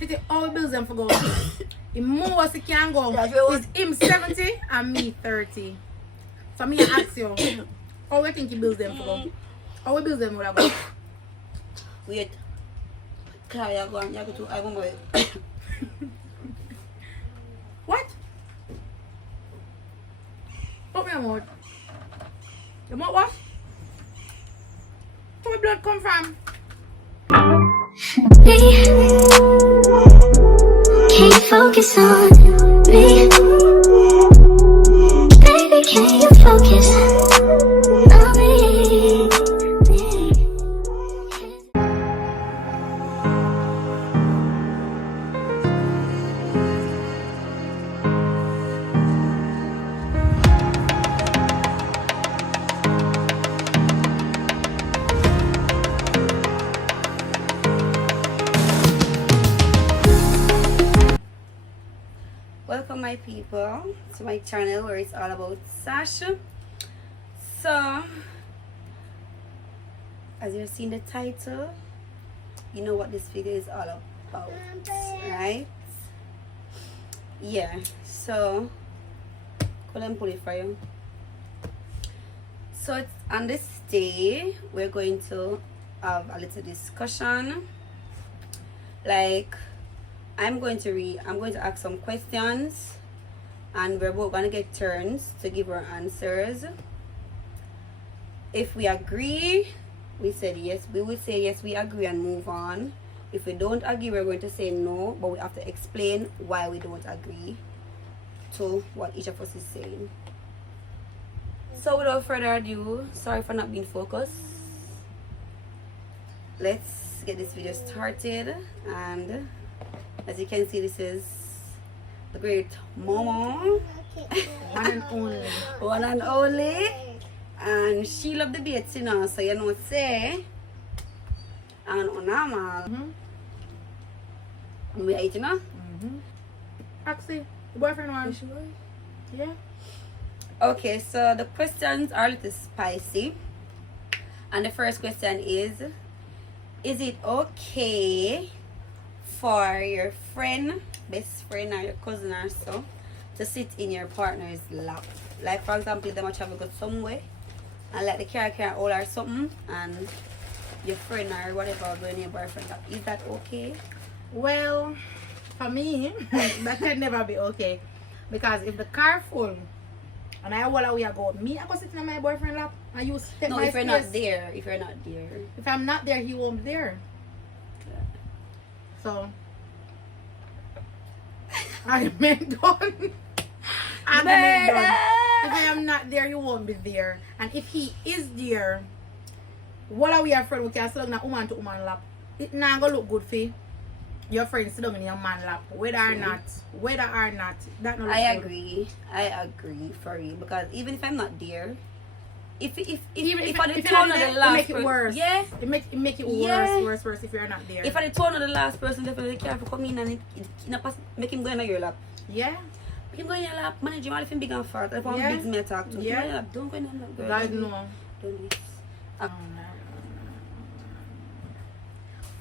Titi, all the bills them for go. The most he can go is him 70 and me 30. So me ask you, how you think he bills them for go? How we bills them would have go? Wait. Carry you go to I won't go. What? Open your mouth. Your mouth what? Where blood come from? Can you focus on me? Baby, can you focus on me? Welcome my people to my channel where it's all about Sasha. So as you've seen the title, you know what this video is all about, right? Yeah, so go and pull it for you. So it's on this day we're going to have a little discussion. Like I'm going to ask some questions and we're both going to get turns to give our answers. If we agree, we said yes, we will say yes, we agree and move on. If we don't agree, we're going to say no, but we have to explain why we don't agree to what each of us is saying. So without further ado, sorry for not being focused. Let's get this video started. And as you can see, this is the great Momo. One and only. One and only. And she loved the dates, you know, so you know say and normal. We are eating, you know? Axie, your boyfriend one? Yeah. Okay, so the questions are a little spicy. And the first question is it okay for your friend, best friend, or your cousin or so to sit in your partner's lap? Like for example, they might travel go somewhere and like the car can hold or something and your friend or whatever going in your boyfriend lap. Is that okay? Well, for me, that can never be okay. Because if the car full and I will we go, me I go sit in my boyfriend lap and you step No, my if you're space. not there. If you're not there. If I'm not there, he won't be there. So argument done. Argument done. If I am not there, he won't be there. And if he is there, what are we afraid we can sit down in a woman to woman lap? It not gonna look good for your friend sit down in your man lap. Whether or not. That no look I good. agree. I agree for you. Because even if I'm not there, if I If the you're tone not of there, the it last make it person, worse. yeah. It make it Yeah. worse if you're not there. If I the tone of the last person, definitely can't come in and make him go in your lap. Yeah. Make him go in your lap, manage him all if him big and fat. If I'm Yeah. big, me talk to him. Yeah. Go in your lap. Don't go in your lap, girl. God Don't do it. no. Don't do it.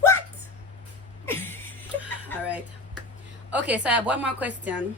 What? Alright. Okay, so I have one more question.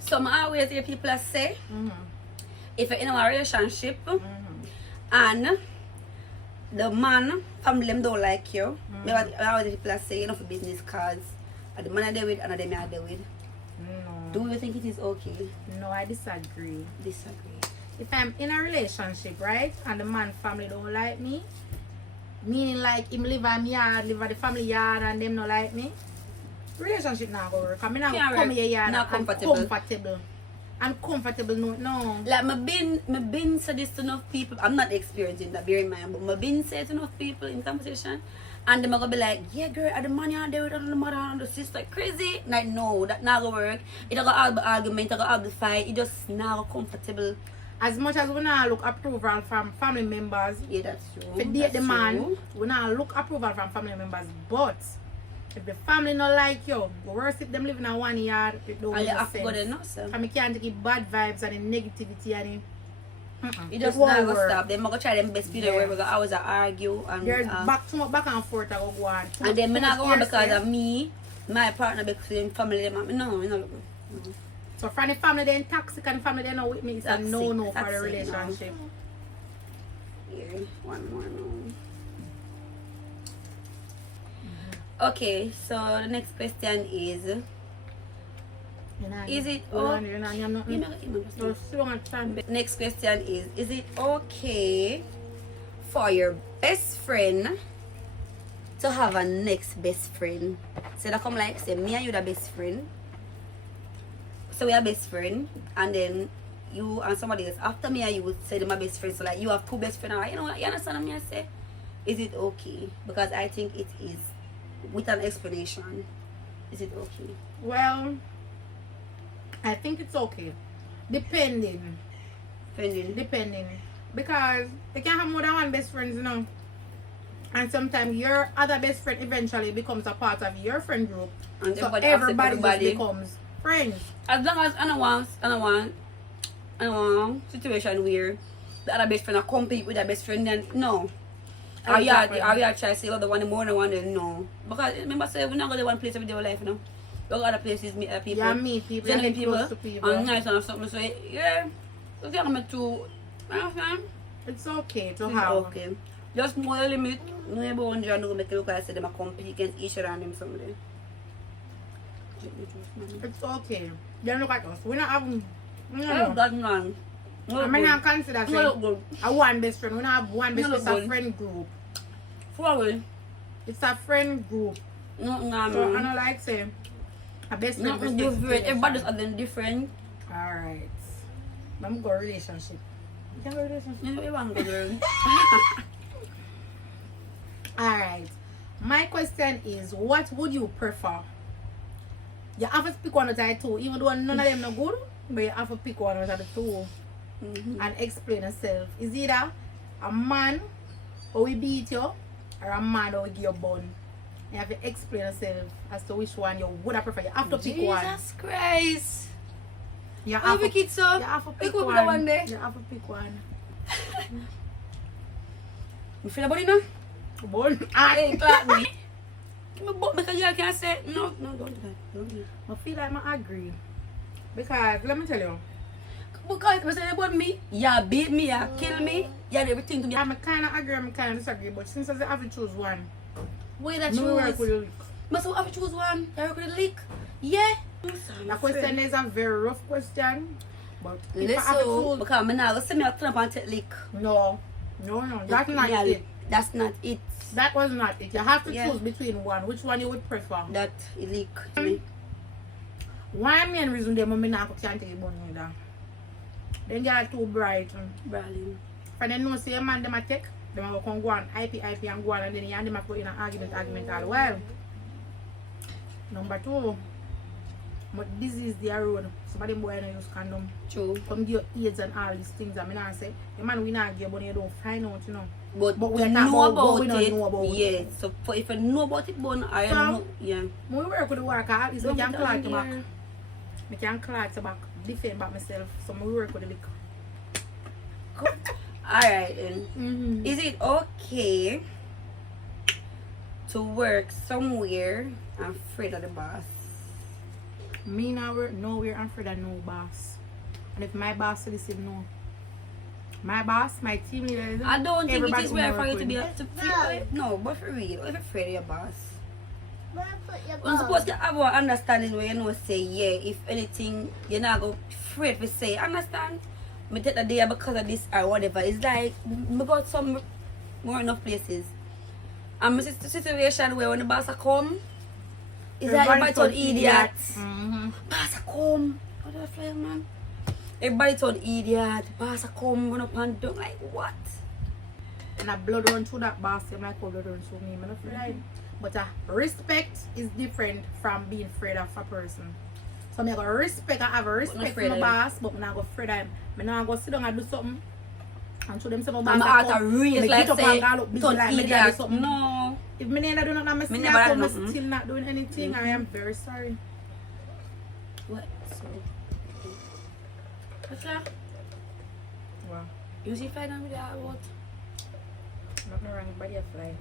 Some always hear people say, if you're in a relationship and the man family them don't like you, I always hear people say, you know, for business cards, and the man are there with and them are there with. No. Do you think it is okay? No, I disagree. Disagree. If I'm in a relationship, right, and the man family don't like me, meaning like him live at me yard, live at the family yard, and them not like me, relationship not gonna work. I mean, Can't come work. here yard Not and comfortable. Uncomfortable, no. Like my been said this to enough people. I'm not experiencing that, bear in mind, but my been said to enough people in conversation, and them are gonna be like, yeah, girl, are the money out there with the mother and the sister crazy? Like, no, that not gonna work. It gonna have the argument, it gonna have the fight. It just not comfortable. As much as we not look approval from family members, Yeah, that's true. if date the man, we not look approval from family members, but if the family not like you, worse if them living in one yard, it don't And make you have to sense. go there, no, sir. And we can't take bad vibes and the negativity and You just won't not gonna work. stop. Then I'm gonna try them best video where we go always argue and There's too much back and forth I go on. and then me not go on because hearsay. of me, my partner because in family them no, you know look. No. So from the family then toxic and family then not with me, it's a Toxic, no for the toxic, no. relationship. Yeah, one more no. Okay, so the next question is it next question is it okay for your best friend to have a next best friend? So that come like say me and you the best friend. So we are best friend and then you and somebody else after me and you would say they're my best friend. So like you have two best friends, you know, you understand what I say? Is it okay? Because I think it is. With an explanation. Is it okay? Well, I think it's okay. Depending. Because they can have more than one best friends, you know. And sometimes your other best friend eventually becomes a part of your friend group. And so everybody just becomes friends. As long as I don't want situation where the other best friend are compete with their best friend, then no. Exactly. Are we try to say the one more than one then no. Because remember say we're not going to one place every day of life, you know. We go other places meet other people. Yeah, meet people, Then get people close to people. and nice and something. So yeah. So they are to It's okay to it's have. okay. Just more the limit, no boundary and no make it look like say them a compete against each other and them something. It's okay. Then look at us. We're not having. Oh God man. I mean, I consider No look good. a one best friend. We don't have one best No friend. It's look a good. friend group. Forward. It's a friend group. No, So I don't like say a best friend. Nothing different. Everybody's other different. Alright. I'm go relationship. You can go relationship. You know you want to go girl. Alright. My question is, what would you prefer? You have to pick one out of the two, even though none of them are good, but you have to pick one out of the two and explain yourself. Is either a man who will beat you or a man who will give you a bun. You have to explain yourself as to which one you would have prefer. You have to pick one. Jesus Christ. You How have we to, kids so? you have to pick could be one. the one day. You have to pick one. You feel about it now? Bun. Hey, clap me. Give me book because you can't say no, don't do that. Don't do that. I feel like I agree. Because let me tell you. Because you say about me, you beat me, you kill me, you had everything to me. I'm kind of agree, I'm kind of disagree, but since I have to choose one, Wait, that me work choose. with you. Must have to choose one. You work with the leak. Yeah. The question is a very rough question, but if I Let's have to so choose, because I'm not send me a turn up and take leak. no, that's not Yeah, it. that's not it. That was not it. You have to Yeah. choose between one. Which one you would prefer? That it leak. One main reason they me not can't take money with that. Then they are too bright. Brawling. For them know say a man them a take, them a come go on IP and go on, and then you and them a put in an argument all the while. Number two, but this is their road. Somebody boy don't use condom. True. Come give you AIDS and all these things. I mean, I say, the man we not give money, you don't find out, you know. But we to are know talking about we don't it, know about yeah. it. So for if you know about it, but I So, know, yeah. When we work with the worker, at least we Don't can be clock down to back. here. We can clock to back, defend back myself. So we work with the liquor. Alright then. Is it okay to work somewhere and afraid of the boss? Me now work nowhere and afraid of no boss. And if my boss listen, no. My boss, my team leader, I don't think it everybody is right for you work to be with. no, but for real, if you're afraid of your boss. Where put your You're supposed to have an understanding where you know say yeah, if anything you're not go afraid to say, understand? Me take the day because of this or whatever. It's like me got some more enough places. And my situation where when the boss a come, it's like everybody turn idiot. Boss a come. What the fuck, man? Everybody turn idiot. Boss a come, run up and down like what? And a blood run through that boss, you might call blood run through me. I'm not afraid. But respect is different from being afraid of a person. So I go respect, I have a respect for my boss, but I'm not go afraid of him. I'm not go sit down and do something and show them some boss. I'm out of real like say, turn turn idiot. something. No. If me never do nothing, I'm still never at home, had I'm still not doing anything. I am very sorry. What? So. What's that? Wow. You see fly down with that what? Nothing wrong with butterfly.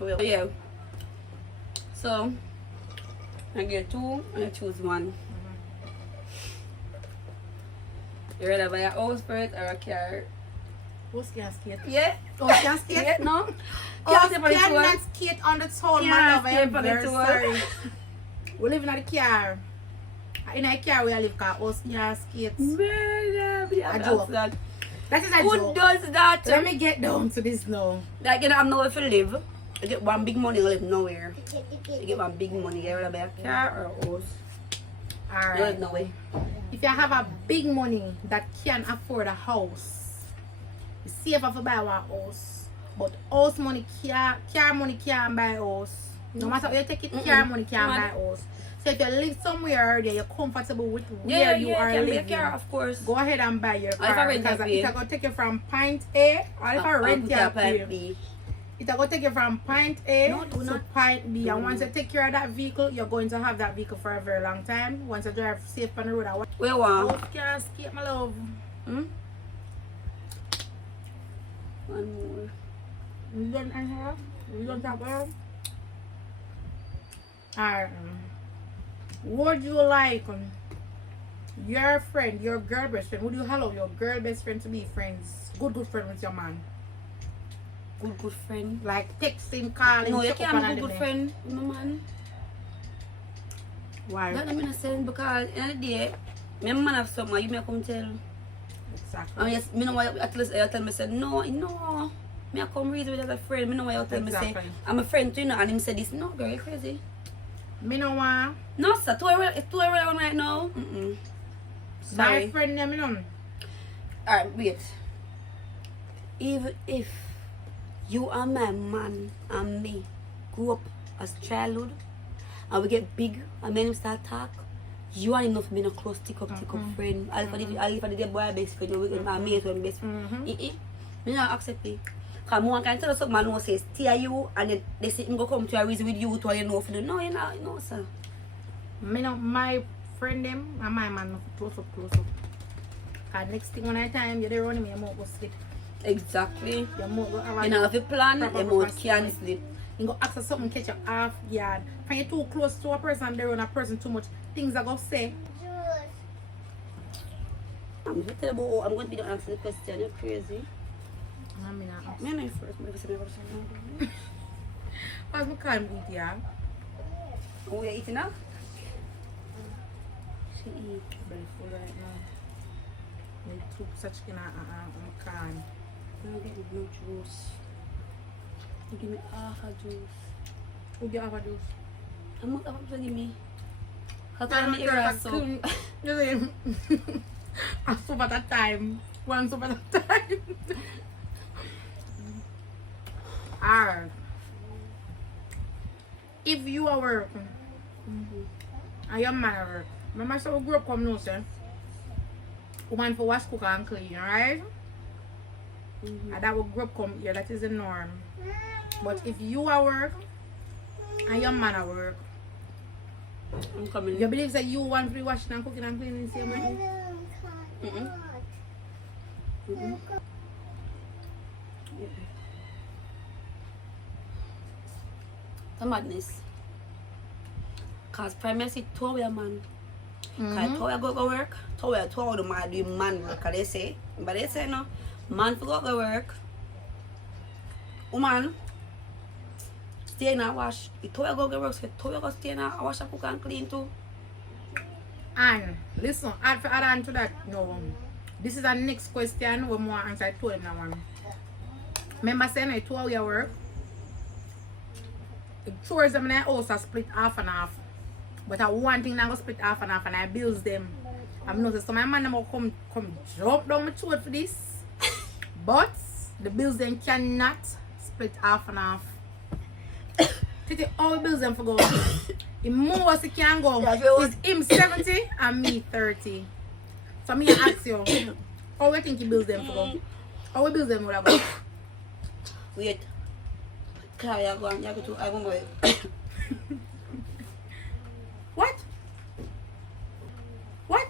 Well, yeah. So, I get 2 and I choose 1. You rather buy a house first or a car? Who's can skate? Yeah. Oh, can skate? Yeah, no? Oh, Can't step on the cannot tour. skate on the toll, Can't my love. I step am on the very tour. sorry. We live in a car. In a car where I live, because us can't skate. A joke. That. That is a Who joke. does that? Let me get down to this now. Like, you know, I'm nowhere to live. I get one big money, I live nowhere. You get one big money, you rather buy a car or a house. You Alright. live nowhere. If you have a big money that can afford a house, it's safer to buy one house. But house money car money can't buy house. No matter where you take it, car money can't buy house. So if you live somewhere already, you're comfortable with where you are can living. be a car, of course. Go ahead and buy your Or if I car rent because a pay. it's going to take you from point A or if I rent put your a point pay. B. It's going to take you from point A No, do to not. point B. And once you take care of that vehicle, you're going to have that vehicle for a very long time. Once you drive safe on the road, Where one? house can't escape, my love. Hmm? One more. You don't have? You don't have her? Alright. Would you like your friend, your girl best friend, would you allow your girl best friend to be friends, good friend with your man? Good friend. Like texting, calling, No, you check up can't on be them. good friend with my man. Why? That don't make no sense because in the day, my man have something, you may come tell. Exactly. And yes, me know why at least you tell me say no. Me I come reason with as a friend. Me know why you tell me say Exactly. I'm a friend to you know and him say this. No girl, you crazy. Me no want No sir, it's too early right now. my Sorry. friend them, you know. Alright, wait. Even if you are my man and me grew up as childhood and we get big and then we start talk, you are enough to be a close stick up friend. I'll for the boy best friend, you will me one best friend. Me not accept it. Because one can tell us something man say steer you and then they say I'm go come to a reason with you to you know for the no you know sir. Me no my friend them and my man close up. Cause next thing when I time you they running me, your mouth go slip. Exactly. Your mouth go have You know if you plan, proper your mouth can slip. slip. You go ask for something catch you off guard. When you're too close to a person, they run a person too much. Things are gonna say. I'm going to be the answer to the question. You're crazy. I mean, I ask. Me and I first, maybe say me first. Cause me can't eat, yeah. Oh, you eating now? She eat very full right now. Me took such kind of can. I'm not getting no juice. You give me half a juice. Who get have juice? I'm not going to give me. How can I eat a soup? You see, a soup at a time. One soup at a time. Alright. If you are working, and your man work, remember so we grew up come no say, woman for wash, cook and clean, right? And that will grow up come here, that is the norm. But if you are work, and your man at work, I'm coming. you believe that you want to be washing and cooking and cleaning the same way? The madness. Cause primarily two of your man. Cause two of go work, two of the man do man work. Cause they say, but they say no, man for go work. Woman stay in a wash. If two of go work, so two of go stay in a wash and cook and clean too. And listen, add on to that, no. This is our next question. We more answer. I told him that one. Remember saying I 2 hour work. The chores them in the house are split half and half. But I one thing now go split half and half and I bills them. I've noticed so my man them will come drop down my throat for this. But the bills them cannot split half and half. Titi, all the bills them for go. The most it can go is him 70 and me 30. So me ask you, how you think he bills them for go? How we bills them would have go? Wait. Carry you go to I go away. What? What?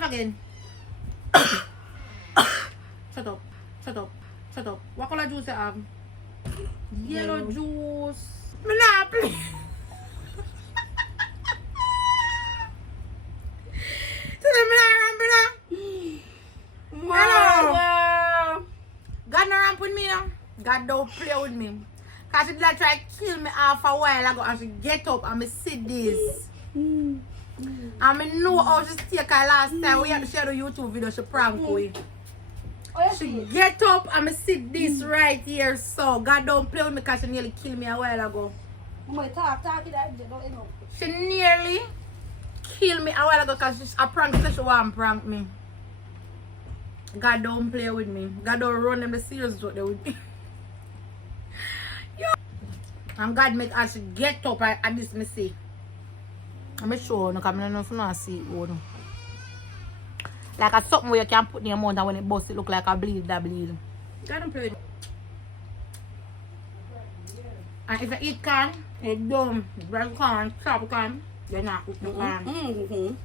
laugh again. Shut up. Shut up. Shut up. What color juice you have? Yellow juice. Me not play. God no ramp with me now. God don't play with me. Cause she did like try to kill me half a while ago and she get up and me see this. And me know how she take her last time we had to share the YouTube video she prank we. She get up and me see this right here, so God don't play with me because she nearly killed me a while ago. She nearly killed me a while ago because she a prank so she want to prank me. God don't play with me. God don't run them the serious joke there with me. Yo. And God make her she get up and this me see. I'm sure no come no not see it. Oh, no. Like a something where you can put in your mouth and when it busts it look like a bleed that bleed. God don't play with me. And if you eat can, you dumb, bread can, chop can, you're not eating can.